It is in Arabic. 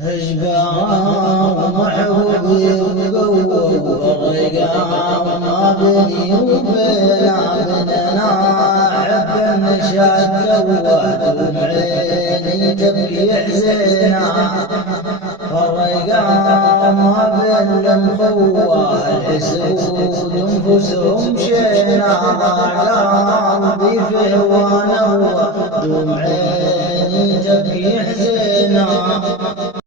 اشباه محبوب يبقوا فرقا ما بيني وبين ابننا حب النشاد تواد وعيني تبكي حزينا فرقا ما بين المخوة الحسود انفسهم شينا قلبي في هوانا ودمع عيني تبكي حزينا